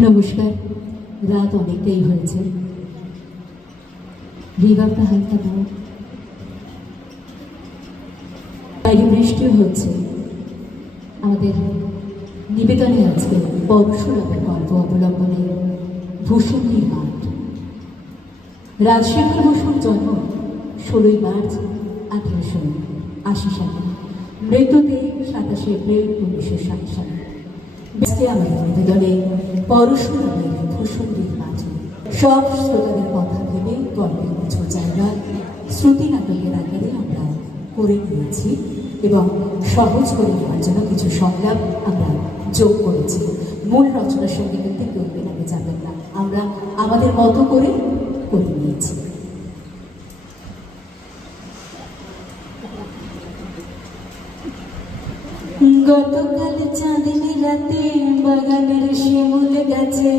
নমস্কার। রাত অনেকটাই হয়েছে, রিভারটা হালকা দাও। বাইরে বৃষ্টিও হচ্ছে। আমাদের নিবেদনে আজকে পরশুরামের গল্প অবলম্বনে ভূষণীর মাঠ। রাজশেখর বসুর জন্ম 16ই মার্চ 1880 সালে, মৃত্যুতে 27 এপ্রিল 1960 সালে। আজকে আমাদের নিবেদনে পরশুরামের ভূষণীর মাঠে সব শ্রোতাদের কথা ভেবে গল্পের কিছু জায়গা শ্রুতি নাটকের আকারে আমরা করে নিয়েছি এবং সহজ করে নেওয়ার জন্য কিছু সংলাপ আমরা যোগ করেছি। মূল রচনার সঙ্গে কিন্তু কেউ মেলাতে যাবেন না, আমরা আমাদের মতো করে নিয়েছি। গতকাল চাঁদিনী রাতে বাগানের শিমুল গাছে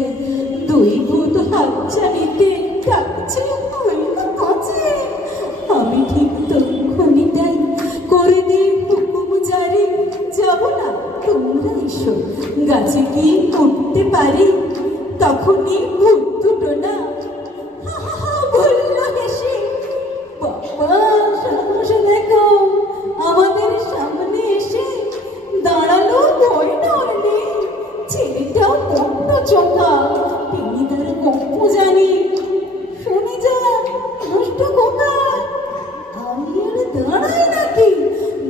দুই ভূত হাতছানিতে ডাকছে আমি ঠিক তখনইটাই করে দিই হুকুম জারি, যাব না তোমরা এসো, গাছে কি উঠতে পারি? তখনই ভূত দুটো না বলল হেসে, বাবা সাহস দেখো, আমাদের সামনে এসে দাঁড়ালো ভয় নড়লে। ছেলেটাও বড্ড চোখা, তিনি তার গল্প জানি, শুনে যা নষ্ট খোকা। আমি আর দাঁড়াই নাকি,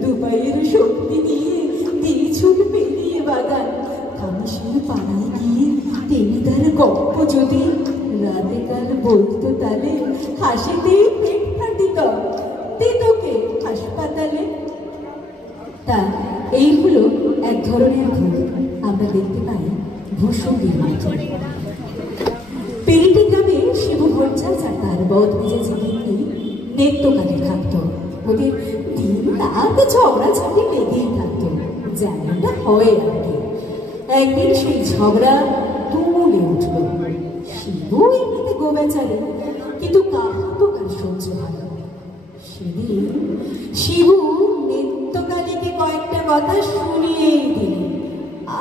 দুপায়ের শক্তি দিয়ে দিয়ে ছুট পেরিয়ে বাগান খামসের পাড়ায় গিয়ে তিনি তার গল্প যদি রাতে কাল বলতো তালে হাসিতেই পেট ফাটিত তোকে হাসপাতালে। তা এই হলো এক ধরনের ভূত আমরা দেখতে পাই ভূষণীর মাঠে। পেরিটি গ্রামে শিবু ভট্টাচার্য আর তার বদ মেজেছে কিন্তু নেত্যকালে থাকতো। ওদের দিন রাত ঝগড়াঝাটি লেগেই থাকতো, যেমনটা হয় আর কি। একদিন সেই ঝগড়া তুমুলে উঠল। শিবু এমনিতে গোবেচারে, কিন্তু কার সহ্য হয়। সেদিন শিবু নিত্যকালীকে কয়েকটা কথা শুনিয়েই দিল,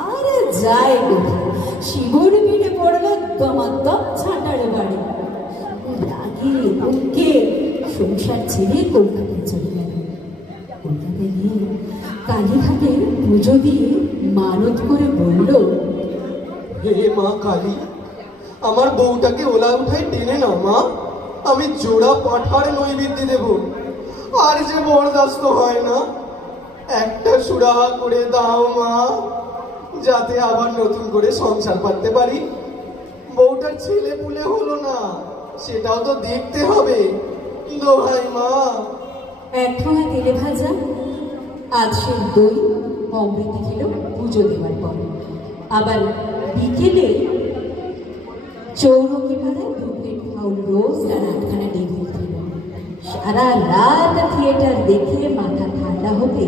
আর যায় কোথায়, শিবুর পিঠে পড়ল দমাদম ছাঁটার বাড়ি। রাগে দুঃখে সংসার ছেড়ে কলকাতায় চলে গেল। কলকাতায় গিয়ে কালীঘাটে পুজো দিয়ে মানত করে বলল, হে মা কালী, আমার বউটাকে ওলা উঠায় টেনে নাও মা, আমি জোড়া পাঠার নৈবেদ্য দেব। আর যে বরদাস্ত হয় না, একটা সুরাহা করে দাও মা, যাতে আবার নতুন করে সংসার পাততে পারি। বউটার ছেলে পুলে হলো না, সেটাও তো দেখতে হবে, দোহাই মা। এক ঠোঙা তেলে ভাজা আজকের দই অমৃতি খেল পুজো দেওয়ার পর। আবার বিকেলে চৌরঙ্গি পাড়ায় 2 প্লেট ফাউল রোস্ট আর 8খানা ডেভিল খেল। সারা রাত থিয়েটার দেখে মাথা ঠান্ডা হতে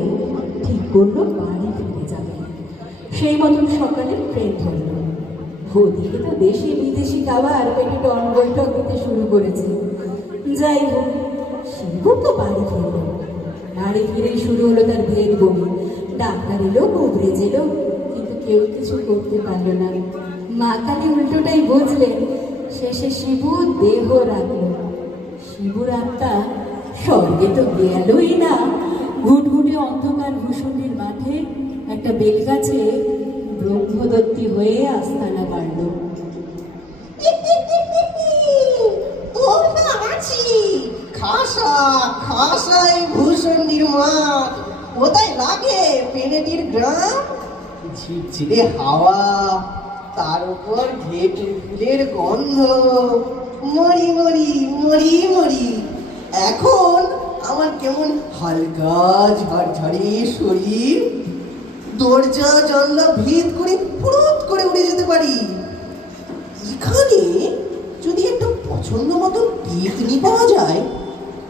ঠিক করলো বাড়ি ফিরে যাবে। সেই মতন সকালে ট্রেন ধরল। ওদিকে তো দেশি বিদেশি খাবার পেটে টন বৈঠক দিতে শুরু করেছে। যাই হোক, শিবু তো বাড়ি ফিরল। বাড়ি ফিরেই শুরু হলো তার ভেদ বমি। ডাক্তার এলো, কবরেজ এলো, কিন্তু কেউ কিছু করতে পারল না। মা কালী উল্টোটাই বুঝলেন। শেষে শিবু দেহ রাখল। শিবুর আত্মা স্বর্গে তো গেলই না, ঘুটঘুটে অন্ধকার ভূষণীর মাঠে একটা বেলগাছে ব্রহ্মদত্তী হয়ে আস্তানা গাড়ল। খাসাই ভূষণীর মাঠ, কোথায় লাগে পেরেটির গ্রাম। ঝিরঝিরে হাওয়া, তার উপর ঘেটু ফুলের গন্ধ, মরি মরি মরি মরি। এখন আমার কেমন হালকা ঝরঝরে শরীর, দরজা জানলা ভেদ করে ফুরুত করে উড়ে যেতে পারি। এখানে যদি একটা পছন্দ মতো পেতনি পাওয়া যায়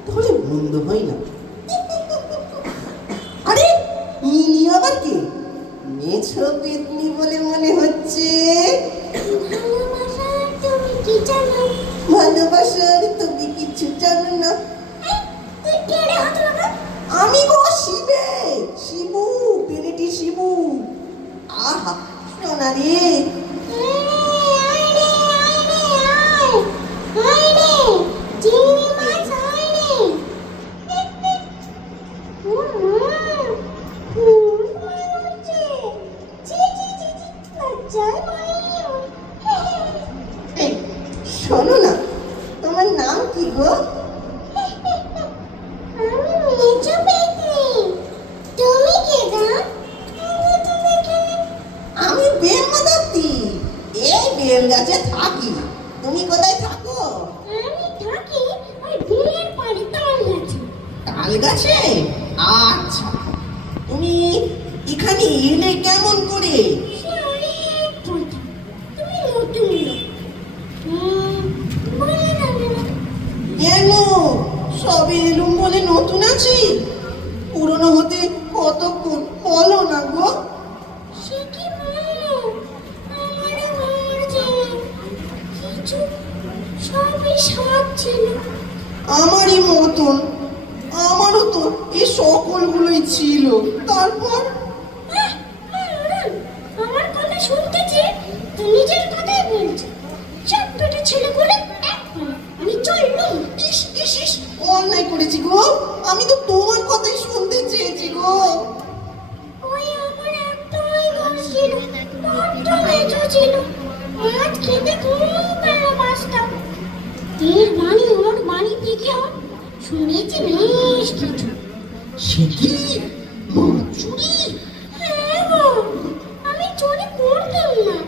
তাহলে মন্দ হয় না। আরে ইনি আবার কে? মেছো পেতনি বলে মনে হচ্ছে। ভালোবাসার তুমি কিছু জানো না। আমি গো শিবে, শিবু, পেরেটি শিবু। আহা সোনা রে, জয় ময়ূর। এই, শোনো না, তোমার নাম কি গো? আমি মেচো পেতনি। তুমি কে গো? আমি বেলমাদত্তি, এই বেল গাছে থাকি। তুমি কোথায় থাকো? আমি থাকি ওই বিয়ের পাড়ে তাল গাছে। তাল গাছে? আচ্ছা, তুমি এখানে এলে কেমন করে? সে অনেক প্রথম। তুমি নতুন লোক। বলে যাবে না। কেন সবে এলুম বলে নতুন আছি? পুরনো হতে কতক্ষণ বলো না গো। সে কি বললো? আমারও ভালো যে কিছু সবই সব ছিল। আমারই মতন, আমারও তো এই সকলগুলোই ছিল। তারপর আমার কথা শুনতেছে তো নিজের কথাই বলছে। সব পেটে ছেলে বলে এক পালা। আমি চললুম। ইস ইস ইস, অন্যায় করেছি গো। আমি তো তোমার কথাই শুনতে চেয়েছি গো। ওই আমার একটাই ঘর ছিল, বড্ড মেঝো ছিল। মাছ খেতে খুব ভালোবাসতাম। এর বাণী ওর বাণী থেকে শুনেছি বেশ কিছু। সে কি মাছ চুরি? হ্যাঁ গো, আমি চুরি করতাম না,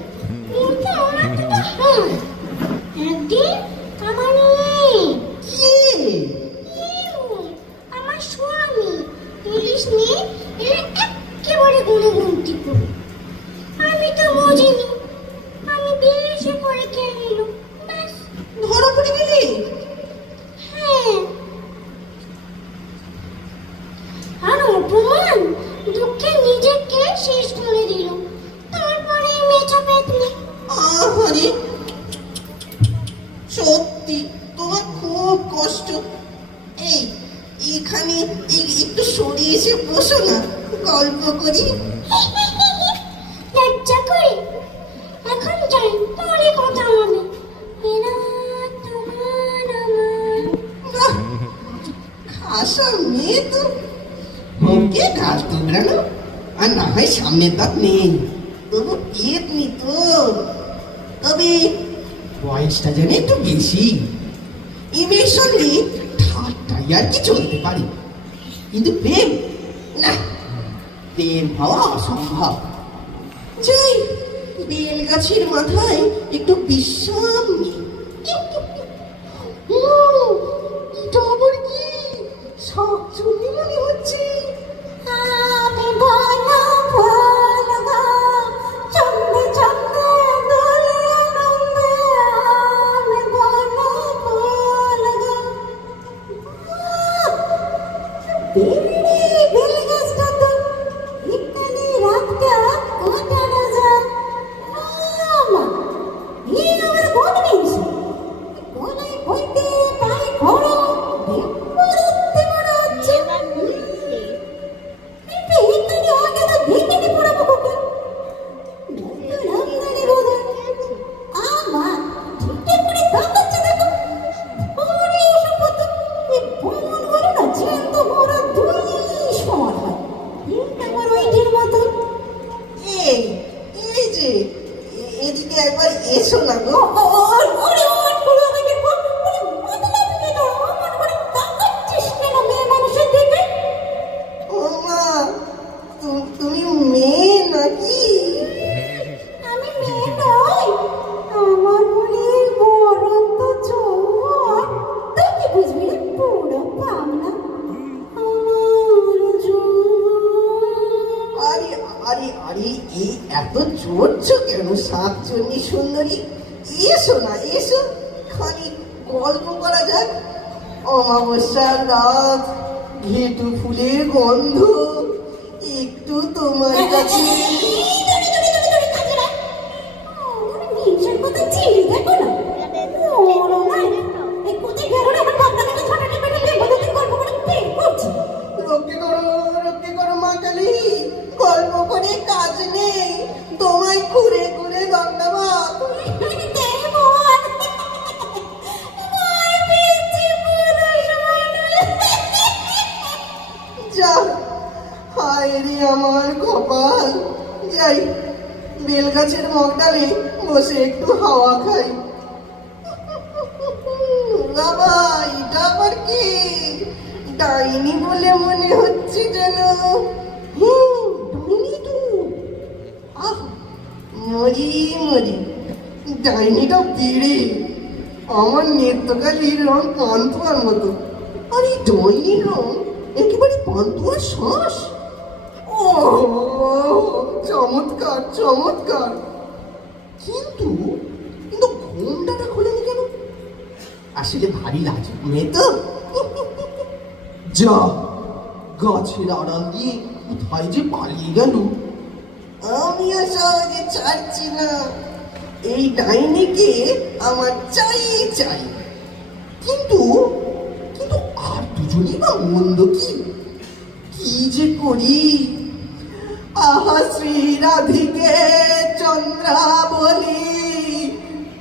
করতে আমার তো হয়। একদিন আমার মেয়ে, কে? আমার স্বামী পুলিশ নিয়ে এলে একেবারে গুণগুনতি করে। আমি তো বুঝিনি, আমি বেশি করে খেয়ে নিল। ব্যাস। ধরা পড়ে গেলে? হ্যাঁ, আর অপমান দুঃখে নিজেকে শেষ করে দিল। তারপরে মেচো পেতনি। আহারে, সত্যি তোমার খুব কষ্ট। এই এখানে একটু সরিয়ে এসে বসো না, গল্প করি। লজ্জা করে এখন যাই, পরে কথা হবে। এরা তোমার আমার। বাহ, খাসা মেয়ে তো। ওকে ঘাস তোমরানো, আর না হয় সামনের দাঁত নেই, তবু পেতনি তো। তবে বয়সটা যেন একটু বেশি। এই মেয়ের সঙ্গে ঠাট্টাই আর কি চলতে পারে, কিন্তু প্রেম না, প্রেম হওয়া অসম্ভব। যাই বেল গাছের মাথায় একটু বিশ্রাম নিই। এটা আবার কি? শাকচুন্নি মনে হচ্ছে। আমি বলা বলা চন্দে চন্দে দোলে আনন্দে। আমি বলা বলা বেলি বেলি গাছটা তো এখানে রাতটা কাটানো যায়। মা, এই আমার কোন নিয়েছে? কোনায় বইতে পায়ে ঘোড়ো বিপরীতে মনে হচ্ছে। এখানে আগে তো দেখিনি পড়াবো কোকে। নতুন আমদানি বোধ হয়। মা, ঠিকঠাক করে দাঁড়াচ্ছে দেখো। ওরে এসব এই ভ্রমণ করে না জ্যান্ত মোরা দুই সমান হয়। আমার ওইটির মতন। এই এই যে এদিকে একবার এসো না গো। ওরে পুরো আমাকে মতলব কি তোর অমন করে তাকাচ্ছিস কেন মেয়ে মানুষের দিকে? ও মা, তুমি মেয়ে নাকি? আমি মেয়ে নই, আমার মনে বরন্ত চোখ। তুই কি বুঝবি না পুরো পামনা আমার যৌবন। আরে আরে আরে, এই এত চড়ছো কেন শাকচুন্নি সুন্দরী? এসো না, এসো, খানিক গল্প করা যাক। অমাবস্যার রাত, ঘেটু ফুলের গন্ধ একটু তোমার কাছে। রক্ষে করো মা কালী, গল্প করে কাজ নেই, তোমায় ঘুরে ঘুরে ধন্যবাদ। যা, হায় রে আমার কপাল। যাই বেলগাছের মগডালে বসে একটু হাওয়া খাই। বাবা, এটা আবার কি? ডাইনি বলে মনে হচ্ছে যেন। ডাইনি তো। আহ, মরি মরি। ডাইনিটা বেড়ে আমার নেত্রকালির রং পান্তুয়ার মতো, আর এই ডাইনির রং একেবারে পান্তুয়ার শ্বাস। ও চমৎকার চমৎকার। কিন্তু কিন্তু ঘোমটাটা খোলেনি কেন? আসলে ভারী লাজ মেয়ে তো। যা, গাছের আড়াল দিয়ে কোথায় যে পালিয়ে গেল। আমিও সহজে ছাড়ছি না। এই ডাইনিকে আমার চাই চাই। কিন্তু কিন্তু আর দুজনই বা মন্দ কি? কি যে করি? আহা শ্রী রাধিকে চন্দ্রাবলী,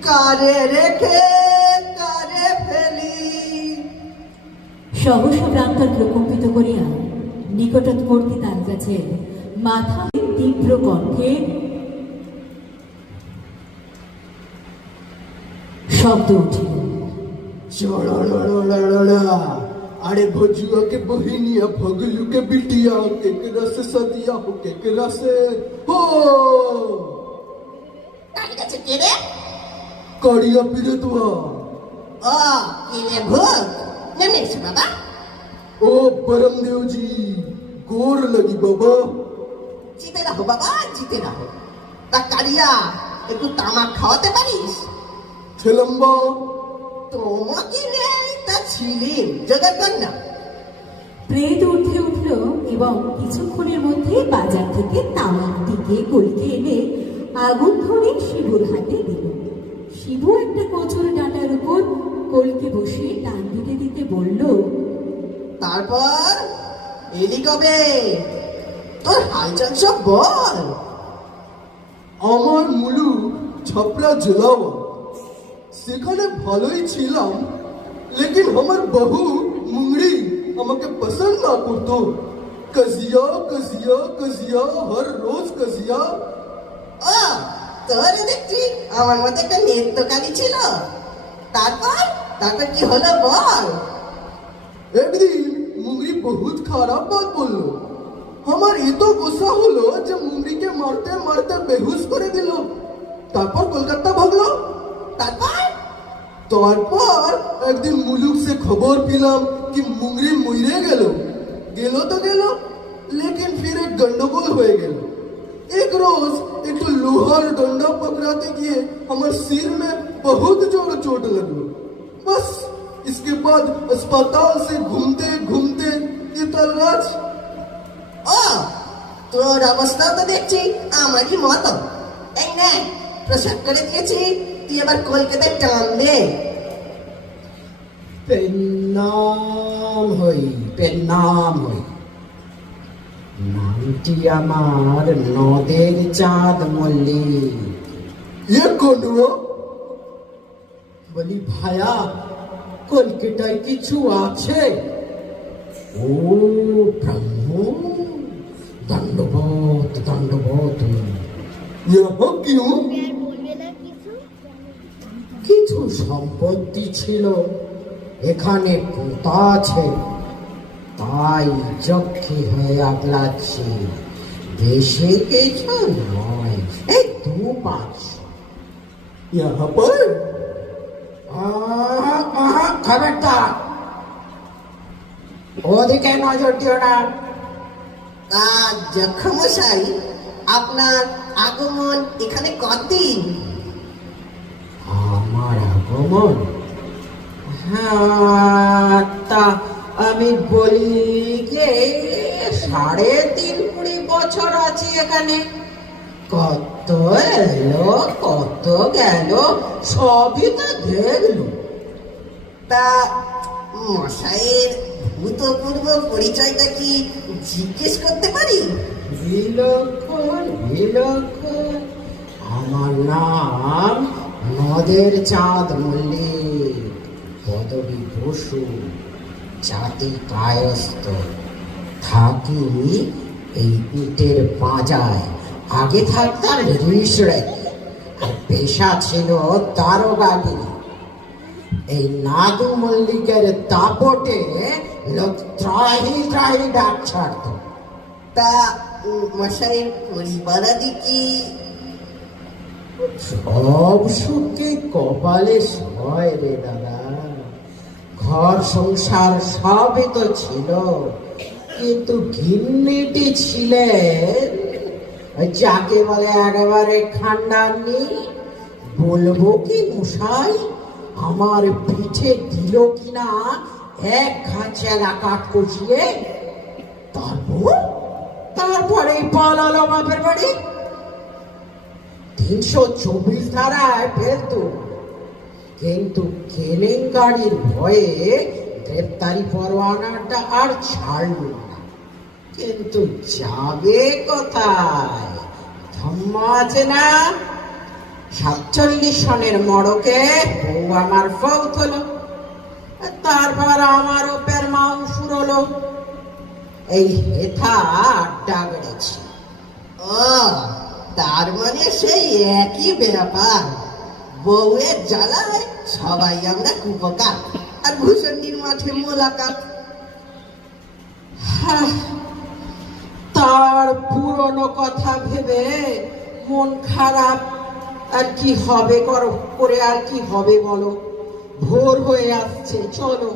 কারে রেখে কারে ফেলি। সহসা প্রান্তর প্রকম্পিত করিয়া নিকটবর্তী তাল গাছের মাথা তীব্র কণ্ঠে শব্দ উঠিল। अरे भजुआ के बहिनिया भगलू के बिटिया केकरा से सदिया हो केकरा से हो কার কাছে কে রে? कड़िया पीरे तुआ ও কি রে ভূত? নেমে এসো বাবা। ओ परम देव जी गोर लगी बाबा। জিতে রাখো বাবা, জিতে রাখো। তা কারিয়া, একটু তামাক খাওয়াতে পারিস? छलम्बा তোমাকে নেই তা ছিলেন, জোগাড় কর না। প্রেত উঠে উঠল এবং কিছুক্ষণের মধ্যে বাজার থেকে তামাক দিকে কলিকে এনে আগুন ধরে শিবুর হাতে দিল। শিবু একটা কচুর ডাঁটার উপর কলকে বসে টান দিতে দিতে বলল, তারপর এলি কবে? তোর হালচাল সব বল। আমার মুলু छपरा জেলাওয়া, সেখানে ভালোই ছিলাম, लेकिन আমার বহু মুংড়ি আমাকে পছন্দ না করতো। কজিয়া কজিয়া কজিয়া, হর রোজ কজিয়া। ও, তোর দেখছি আমার মতো একটা নেত্রকালী ছিল। তারপর তারপর কি হলো বল। একদিন মুংড়ি বহুত খারাপ বাত বললো। আমার এত গুসা হলো যে মুংড়িকে মারতে মারতে বেহুশ করে দিল। তারপর কলকাতা ভাগলো। তারপর তারপর একদিন মুলুক সে খবর পেলাম कि মুংড়ি মরে গেল। গেল তো গেল, लेकिन फिर एक गंडगोल হয়ে গেল। एक रोज एक लोहार डंडा पकड़ाते गए हमारे सिर में बहुत जोर चोट लगलो। बस इसके बाद अस्पताल से घूमते घूमते ये तलराज। ও, তোর অবস্থাও তো দেখছি আমারই মতো। এই নে, প্রসাদ করে দিয়েছি, তুই এবার কলকাতায় টান দে। পেন্নাম হই পেন্নাম হই। নামটি আমার নদের চাঁদ মল্লিক। ये कौन हुआ? বলি ভায়া, কলকাতায় কিছু আছে? ও ব্রহ্ম, দণ্ডবোধ দণ্ডবোধ। यहाँ क्यों? কিছু সম্পত্তি ছিল এখানে পোতা আছে, তাই যক্ষী হয়ে আগলাচ্ছি। বেশি কিছু নয়, এই 2-5। यहाँ पर খবরদার, ওদিকে নজর দিও না। তা যক্ষমশাই, আপনার আগমন এখানে কতদিন? আমার আগমন? হ্যাঁ, তা আমি বলি যে 3.5-4 বছর আছি এখানে। কত এলো কত গেল সবই তো দেখলো। তা মশাইয়ের ভূতপূর্ব পরিচয়টা কি জিজ্ঞেস করতে পারি? বিলক্ষণ বিলক্ষণ। আমার নাম নদের চাঁদ মল্লিক, পদবী বসু, জাতি কায়স্থ। থাকি এই ইটের পাঁজায়, আগে থাকতাম রিসড়েন, আর পেশা ছিল দারোগাগিরি। এই নাদু মল্লিকের দাপটে লোক ত্রাহি ত্রাহি ডাক ছাড়ত। তা মশাইয়ের পরিবারাদি কি? সব সুখে কপালে সয় রে দাদা। ঘর সংসার সবই তো ছিল, কিন্তু গিন্নিটি ছিলেন যাকে বলে একেবারে খান্ডাননি। বলবো কি মশাই, আমার পিঠে দিল কিনা এক ঘাঁচেলা কাঠ কষিয়ে, তারপরে পালালো বাপের বাড়ি। 324 ধারায় ফেলতো, কিন্তু কেলেঙ্কারির ভয়ে গ্রেপ্তারি পরোয়ানাটা আর ছাড়ল না। কিন্তু যাবে কোথায়? ধম্মা আছে না? 47 সনের মড়কে বউ আমার ফৌত হলো, তারপর আমার ওপের মাউ ফুরলো। এই হেথা আড্ডা গড়েছি। ও, তার মানে সেই একই ব্যাপার। বউয়ের জ্বালায় সবাই আমরা কুপকার, আর ভূষণ্ডির মাঠে মোলাকাত। তার পুরনো কথা ভেবে মন খারাপ। আর কি হবে করে, আর কি হবে বলো? ভোর হয়ে আসছে, চলো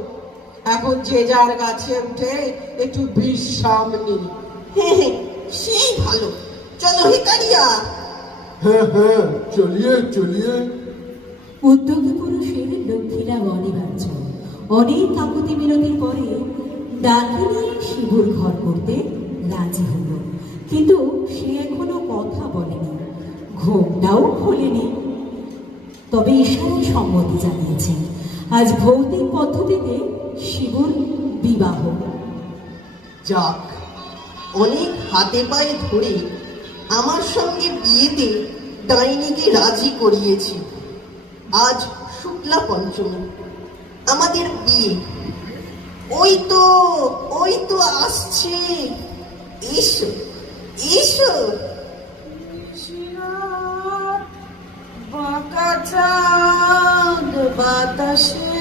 এখন যে যার গাছে উঠে একটু বিশ্রাম নিই। সেই ভালো, চলো হিকারিয়া। হ্যাঁ হ্যাঁ, চলিয়ে চলিয়ে। উদ্যোগী পুরুষের লক্ষ্মীলাভ অনিবার্য। অনেক কাকুতি বিরতির পরে ডাকিনী শিবুর ঘর করতে রাজি হল, কিন্তু সে এখনো কথা বলেনি, ঘোমটাও খোলেনি। তবে ইশারায় সম্মতি জানিয়েছে আজ ভৌতিক পদ্ধতিতে শিবুর বিবাহ। যাক, অনেক হাতে পায়ে ধরে আমার সঙ্গে বিয়েতে ডাইনিকে রাজি করিয়েছি। আজ শুক্লা পঞ্চমী, আমাদের বিয়ে। ওই তো আসছে। এসো এসো। বাঁকা চাঁদ বাতাসে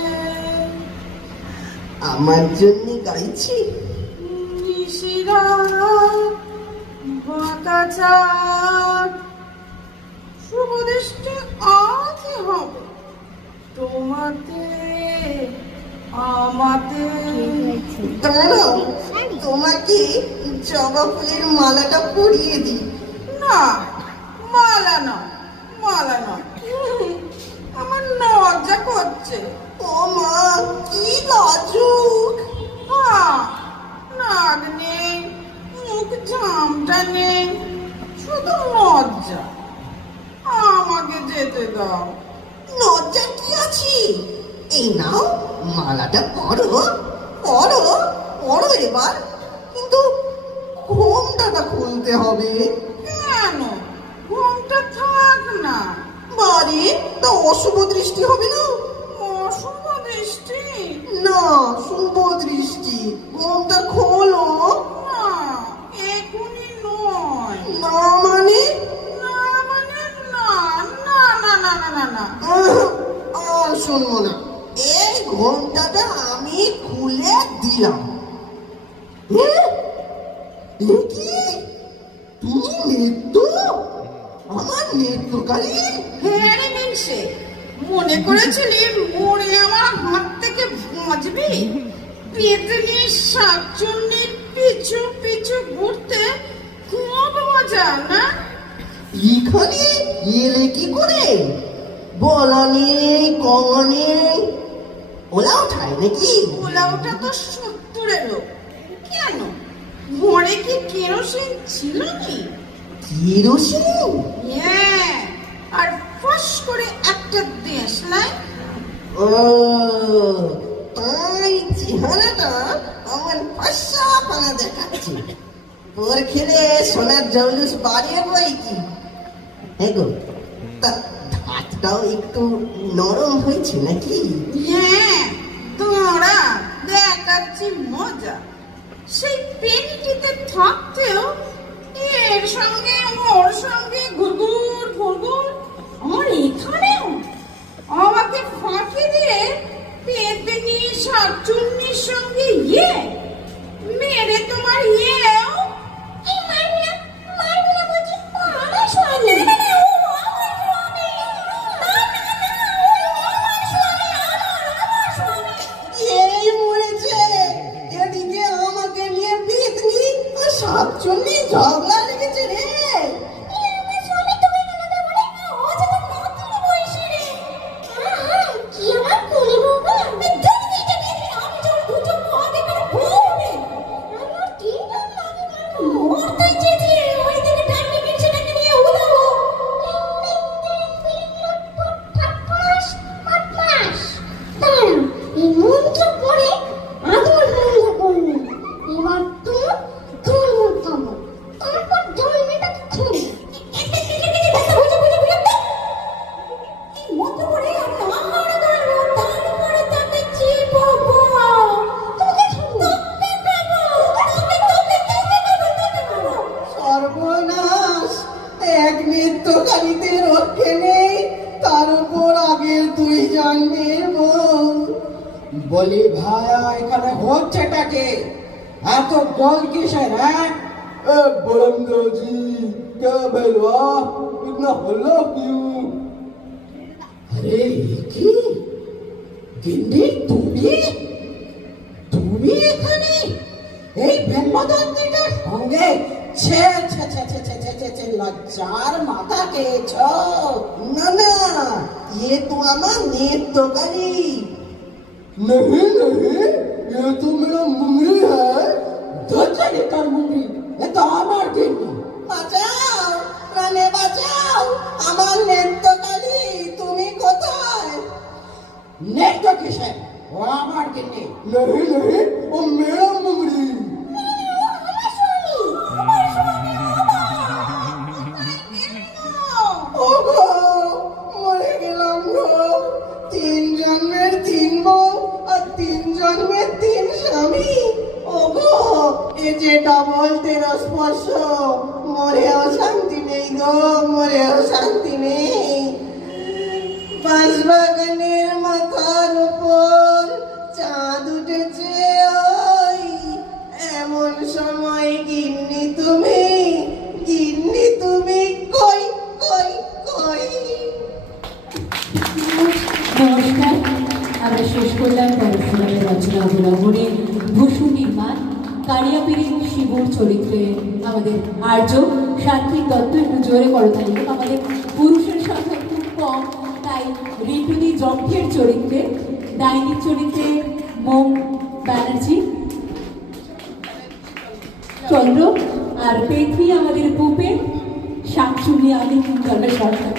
আমার জন্য গাইছি। বাঁকা চাঁদ শুভ দৃষ্টি আজ হবে তোমাতে আমাতে। দাঁড়াও, তোমাকে জবা ফুলের মালাটা পরিয়ে দিই। না, মালা না, আমার লজ্জা করছে। ও মা, কি লাজুক। নাক নেই, মুখ ঝামটা নেই, শুধু লজ্জা। আমাকে যেতে দাও। লজ্জা কি আছে? এই নাও মালাটা পরো পরো পরো এবার। কিন্তু ঘোমটাটা খুলতে হবে। কেন? ঘুমটা থাক না। বাড়ি তা অশুভ দৃষ্টি হবে না? অশুভ দৃষ্টি? না, শুভ দৃষ্টি। ঘোমটা খোলো। না, এখনই নয়। না মানে? না মানে না, না না না না না না। আর শুনবো না। এই ঘোমটাটা আমি খুলে দিলাম। কি তুমি নৃত্য? আমার নৃত্যকারী? হ্যাঁ রে মিনসে, মনে করেছিলি মরে আমার হাত থেকে বাঁচবি? পেতে নিয়ে শাকচুন্নির পিছু পিছু ঘুরতে খুব মজা না? এখানে এলে কি করে? বলা নেই, কমা নেই। ওলা উঠায় নাকি? ওটা তো 70 লোক। কেন, ঘরে কি কেরোসিন ছিল কি? কেরোসিন? হ্যাঁ, আর ফস করে একটা দেশলাই। ও, তাই চেহারাটা আমার পাশা পানা দেখাচ্ছে। তোর খেলে সোনার জৌলুস বাড়িয়ে বই কি? এগো, তা হাতটাও একটু নরম হয়েছে নাকি? হ্যাঁ, তোরা দেখাচ্ছি মজা। সেই পেনটিতে থাকতেও এর সঙ্গে ওর সঙ্গে ঘুরঘুর ঘুরঘুর, আর এখানেও আমাকে ফাঁকি দিয়ে পেতনি শাকচুন্নির সঙ্গে মেরে তোমার এই মারবি না বলছি, ও আমার স্বামী। না, না, ও আমার স্বামী। না, না, না, ও আমার স্বামী, আমার স্বামী। এই মরেছে, এদিকে আমাকে নিয়ে পেতনি আর শাকচুন্নি ঝগড়া লেগেছে রে। এই আমার স্বামী, তুমি কেন তা বলে? ও যে তোর নতুন বয়সী রে। আহা, কি আমার কোলে বাবা। ধর দিটা গেলি, আমি তোর দুটো মহাকে করে ভরবে। আমার তিনজন লাগে মারবো। মরতে চেয়েছি, ওইদিকে ডাকনি মিলছেটাকে নিয়ে উদাও। এই মন্ত্র পড়ে আদর বন্ধ করলো। এবার তো ধর্ম থামো, তারপর ধর্মটাকে খুঁজো। এই মন্ত্র পড়ে আমি আহার ধরবো, তারপরে তাকে চিপবো। তোকে তোকে দেবো, তোকে দেবো। সর্বনাশ, এক নৃত্যকারীতে রক্ষে নেই, তার উপর আগের 2 জন্মের বউ। বলি ভাইয়া, এখানে হচ্ছেটাকে এত জল কিসের? হ্যাঁ, बड़ंगा जी क्या भैलवा इतना हल्ला क्यों? আরে কি গিন্নি, তুমি তুমি এখানে এই ব্রহ্মদন্তিটার সঙ্গে? ছে ছে ছে ছে ছে ছে ছে ছে, লজ্জার মাথা খেয়েছ। না না, ये तो আমার নৃত্যকারী। नहीं नहीं ये तो मेरा मुंगली है। ধরছানি তোর মুখি, এ তো আমার গিন্নি। বাঁচাও, প্রাণে বাঁচাও আমার নৃত্যকারী, তুমি কোথায়? নেত্য কিসের? ও আমার গিন্নি। नहीं नहीं वो मेरा मुंगली। ওগো, মরে গেলাম গো। 3 জন্মের 3 বউ আর 3 জন্মের 3 স্বামী। ওগো, এ যে ডবল তেরো স্পর্শ, মরেও শান্তি নেই গো, মরেও শান্তি নেই। বাঁশবাগানের মাথার উপর চাঁদ উঠেছে, ওই এমন সময় গিন্নি তুমি, গিন্নি তুমি কই কই কই? নমস্কার, আমরা শেষ করলাম পরশুরামের রচনা অবলম্বনে ভূষু নির্মাণ কালিয়াপিড়ি শিবুর চরিত্রে আমাদের আর্য সাত্বিক দত্ত। একটু জোরে করতালি। আমাদের পুরুষের সংখ্যা খুব কম, তাই ঋতুদি জম্পের চরিত্রে, ডাইনির চরিত্রে মোম ব্যানার্জি চন্দ্র, আর পেথি আমাদের পুপে, শাকচুনি আমি সরকার।